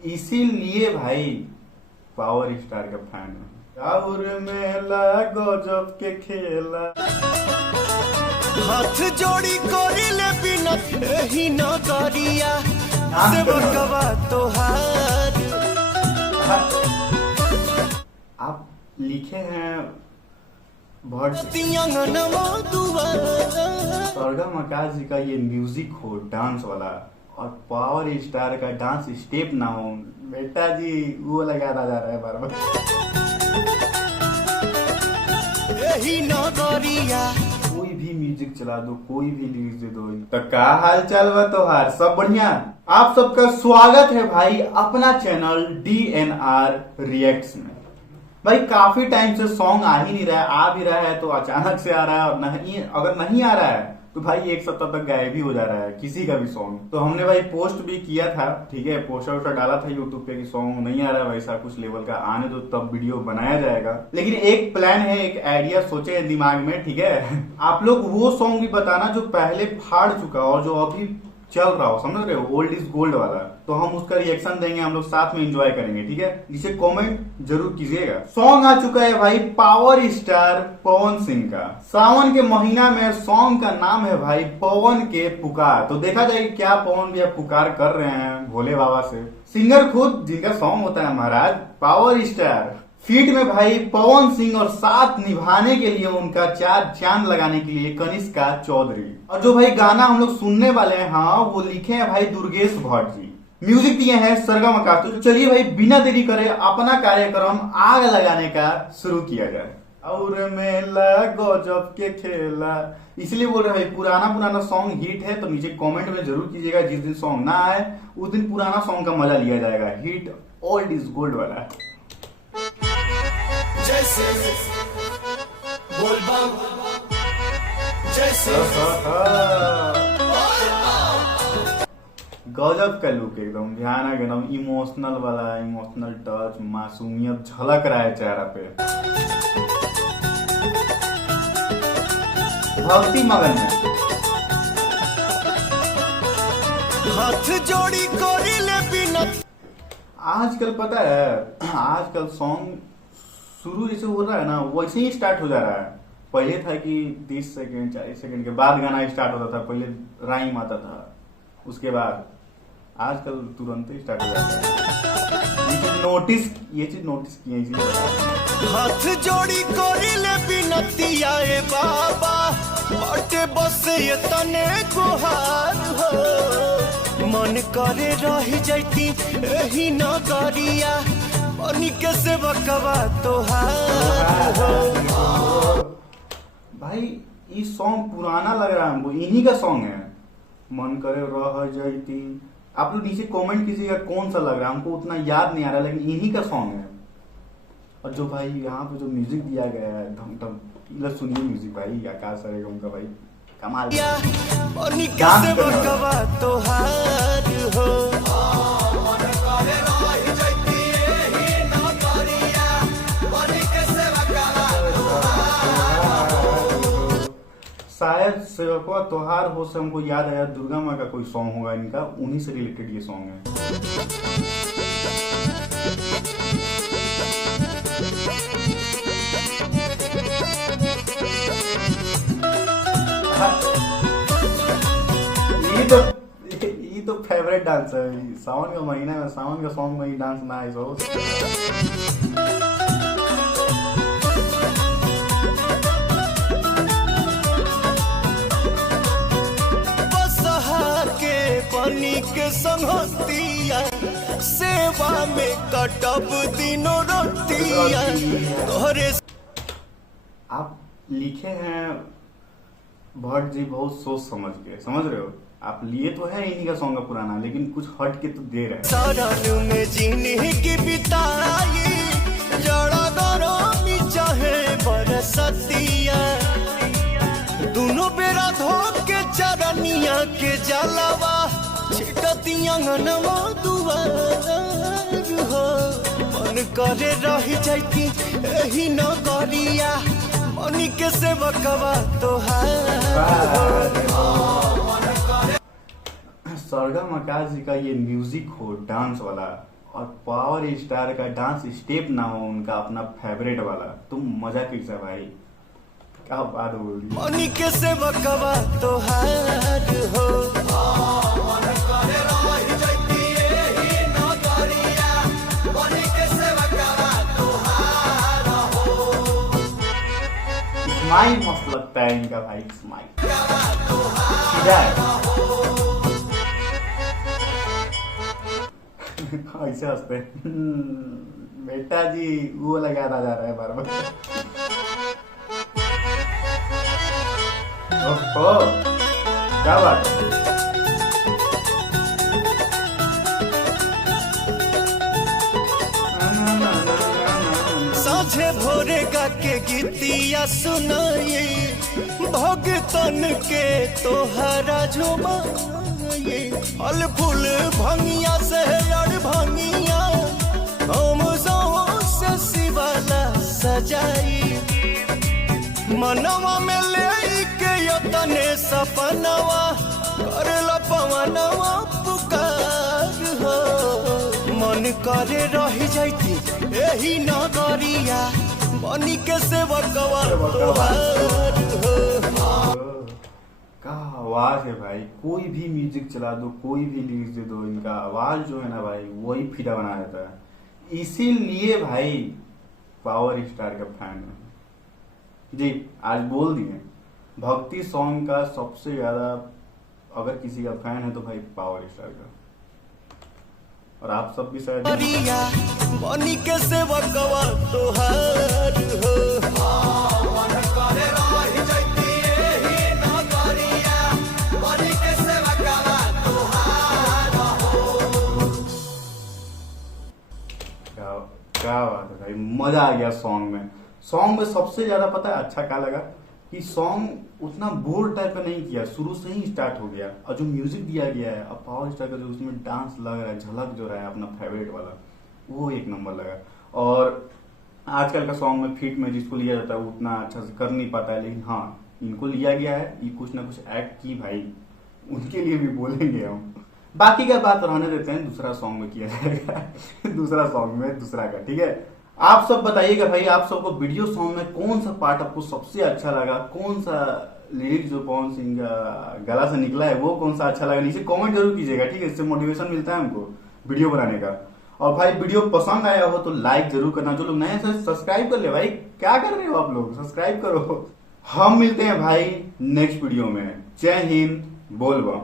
इसीलिए भाई power star का फैन है। और मेला गजब के खेला, हाथ जोड़ी कोरिले बिना ही न करिया से बकवा तोहार। आप लिखे हैं बहुत सरगम आकाश जी का ये म्यूजिक हो डांस वाला और पावर स्टार का डांस स्टेप ना हो, बेटा जी वो लगाया जा रहा है बार बार। यही नगरिया कोई भी म्यूजिक चला दो, कोई भी लिरिक्स दे दो, तो का हाल चाल बा तोहार? सब बढ़िया। आप सबका स्वागत है भाई अपना चैनल DNR रिएक्ट्स में। भाई काफी टाइम से सॉन्ग आ ही नहीं रहा है, आ भी रहा है तो अचानक से आ रहा है, और नहीं अगर नहीं आ रहा है तो भाई एक सप्ताह तक गायब ही हो जा रहा है किसी का भी सॉन्ग। तो हमने भाई पोस्ट भी किया था, ठीक है, पोस्टर वोस्टर डाला था यूट्यूब पे कि सॉन्ग नहीं आ रहा है वैसा कुछ लेवल का, आने दो तब वीडियो बनाया जाएगा। लेकिन एक प्लान है, एक आइडिया सोचे हैं दिमाग में, ठीक है। आप लोग वो सॉन्ग भी बताना जो पहले फाड़ चुका और जो अभी चल रहा हो, समझ रहे हो, ओल्ड इज गोल्ड वाला। तो हम उसका रिएक्शन देंगे, हम लोग साथ में एंजॉय करेंगे, ठीक है। नीचे कमेंट जरूर कीजिएगा। सॉन्ग आ चुका है भाई पावर स्टार पवन सिंह का। सावन के महीना में सॉन्ग का नाम है भाई पवन के पुकार। तो देखा जाए क्या पवन भैया पुकार कर रहे हैं भोले बाबा से। सिंगर खुद जिनका सॉन्ग होता है महाराज पावर स्टार। फीट में भाई पवन सिंह और साथ निभाने के लिए उनका चार चांद लगाने के लिए कनिष्का चौधरी। और जो भाई गाना हम लोग सुनने वाले हैं, हाँ, वो लिखे हैं भाई दुर्गेश भट्ट जी, म्यूजिक दिए हैं सरगम आकाश। तो चलिए भाई बिना देरी करे अपना कार्यक्रम आग लगाने का शुरू किया जाए। और मेला गजब के खेला, इसलिए बोल रहे भाई पुराना सॉन्ग हिट है तो नीचे कमेंट में जरूर कीजिएगा। जिस दिन सॉन्ग ना आए उस दिन पुराना सॉन्ग का मजा लिया जाएगा, हिट ओल्ड इज गोल्ड वाला। जैसे बोलबम जैसे गजब का लुक, एकदम ध्यान एकदम इमोशनल वाला, इमोशनल टच, मासूमियत झलक रहा है चेहरा पे, भक्ति मगन में। हाथ जोड़ी कोरिले बिना। आजकल पता है, आजकल सॉन्ग शुरू जैसे हो रहा है ना वैसे ही स्टार्ट हो जा रहा है। पहले था कि 30 सेकंड 40 सेकंड के बाद गाना स्टार्ट होता था, पहले राइम आता था, उसके बाद आजकल तुरंत ही स्टार्ट हो जाता है। ये चीज नोटिस किए इसीलिए। हाथ जोड़ी कोरिले बिनतिया ए बाबा बाटे बस ये तने गुहार हो। मन करे रही जाती एही नगरिया पानी के से बकवा तोहार हो। भाई ये सॉन्ग पुराना लग रहा है हमको, इन्हीं का सॉन्ग है, मन करे रह जाती। आप लोग नीचे कमेंट कीजिएगा कौन सा लग रहा है, हमको उतना याद नहीं आ रहा, लेकिन इन्हीं का सॉन्ग है। और जो भाई यहाँ पे जो म्यूजिक दिया गया है धम धम, इधर सुनिए म्यूजिक भाई आकाश सरेगम का, भाई कमाल। पानी के से बकवा तोहार हो। शायद सेवकवा त्योहार हो से हमको याद आया दुर्गा माँ का कोई सॉन्ग होगा इनका, उन्हीं से रिलेटेड ये सॉन्ग है। ये तो फेवरेट डांस है सावन का महीना में, सावन का सॉन्ग में ही डांस ना है सो। पानी के संगतिया सेवा में कटब दिनों रोटिया तोहरे। आप लिखे हैं भट्ट जी बहुत सोच समझ के, समझ रहे हो, आप लिए तो है इन्हीं का सॉन्ग का पुराना, लेकिन कुछ हट के तो दे रहे हैं। सारण में जीने की बिताई जड़ा गरमी चाहे बरसतिया दोनों बेरा धो के चरनिया के जलवा छिटतिया नवा दुआर हो। मन करे रही जाती एही नगरिया पानी के से बकवा तोहार। सरगम आकाश जी का ये म्यूजिक हो डांस वाला और पावर स्टार का डांस स्टेप ना हो उनका अपना फेवरेट वाला, तुम मजा कैसा भाई, क्या बात बोल दी। मनी के सेवकवा तोहार हो स्माइल मस्त लगता है इनका भाई, स्माइल सीधा है। ऐसे हंसते हैं। बेटा जी वो लगाता जा रहा है बार बार। ओहो क्या बात है। साझे भोरे गा के गीतिया सुनाई भगतन के तोहरा झुमाई फल फूल भंगिया से अड़ भंगिया हम से शिवाला सजाई मनवा में ले के यतने सपनवा करला पवनवा पुकार हो मन करे रह जाती यही नगरिया बनी के सेवकवा तोहार हो। क्या आवाज है भाई, कोई भी म्यूजिक चला दो, कोई भी लिरिक्स दे दो, इनका आवाज जो है ना भाई वही फीदा बना देता है। इसीलिए भाई पावर स्टार का फैन है जी। आज बोल दिए भक्ति सॉन्ग का सबसे ज्यादा अगर किसी का फैन है तो भाई पावर स्टार का, और आप सब भी शायद बनी के सेवकवा तोहार हो। क्या बात है भाई, मजा आ गया सॉन्ग में। सॉन्ग में सबसे ज्यादा पता है अच्छा क्या लगा कि सॉन्ग उतना बोर टाइप का नहीं किया, शुरू से ही स्टार्ट हो गया, और जो म्यूजिक दिया गया है अब पावर स्टार का जो उसमें डांस लग रहा है, झलक जो रहा है अपना फेवरेट वाला, वो एक नंबर लगा। और आजकल का सॉन्ग में फीट में जिसको लिया जाता है वो उतना अच्छा से कर नहीं पाता है, लेकिन हाँ इनको लिया गया है, ये कुछ ना कुछ एक्ट की भाई, उनके लिए भी बोलेंगे हम। बाकी का बात रहने देते हैं, दूसरा सॉन्ग में किया जाएगा दूसरा सॉन्ग में दूसरा का, ठीक है। आप सब बताइएगा भाई, आप सबको वीडियो सॉन्ग में कौन सा पार्ट आपको सबसे अच्छा लगा, कौन सा लिरिक्स जो पवन सिंह का गला से निकला है वो कौन सा अच्छा लगा, नीचे कमेंट जरूर कीजिएगा, ठीक है। इससे मोटिवेशन मिलता है हमको वीडियो बनाने का। और भाई वीडियो पसंद आया हो तो लाइक जरूर करना, जो लोग नए से सब्सक्राइब कर ले भाई, क्या कर रहे हो आप लोग, सब्सक्राइब करो। हम मिलते हैं भाई नेक्स्ट वीडियो में। जय हिंद, बोल बम।